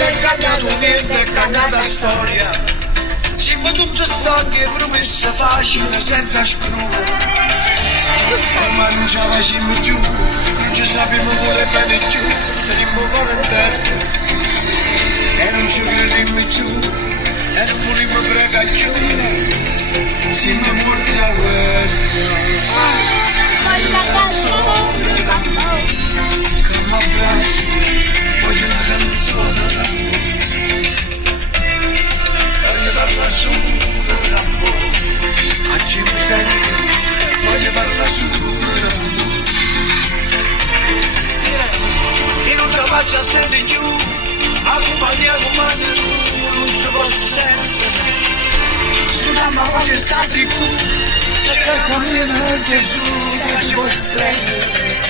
è cambiato niente, è cambiata storia. Siamo tutte storie, promesse facili, senza scrupoli. Ma non ce la facciamo più, non ci sappiamo pure bene più, teniamo cuore in terra. E non ci crediamo più, e non vogliamo pregare più. Siamo morti a guerra. Come abbracci, voglio una canzone d'amore. Voglio parlare solo d'amore. Oggi mi senti, voglio parlare solo d'amore. E non ci faccio sentire più, accompagniamo non si può sentire. Sulla mia voce sta di più, c'è il cammino Gesù che ci può stringere.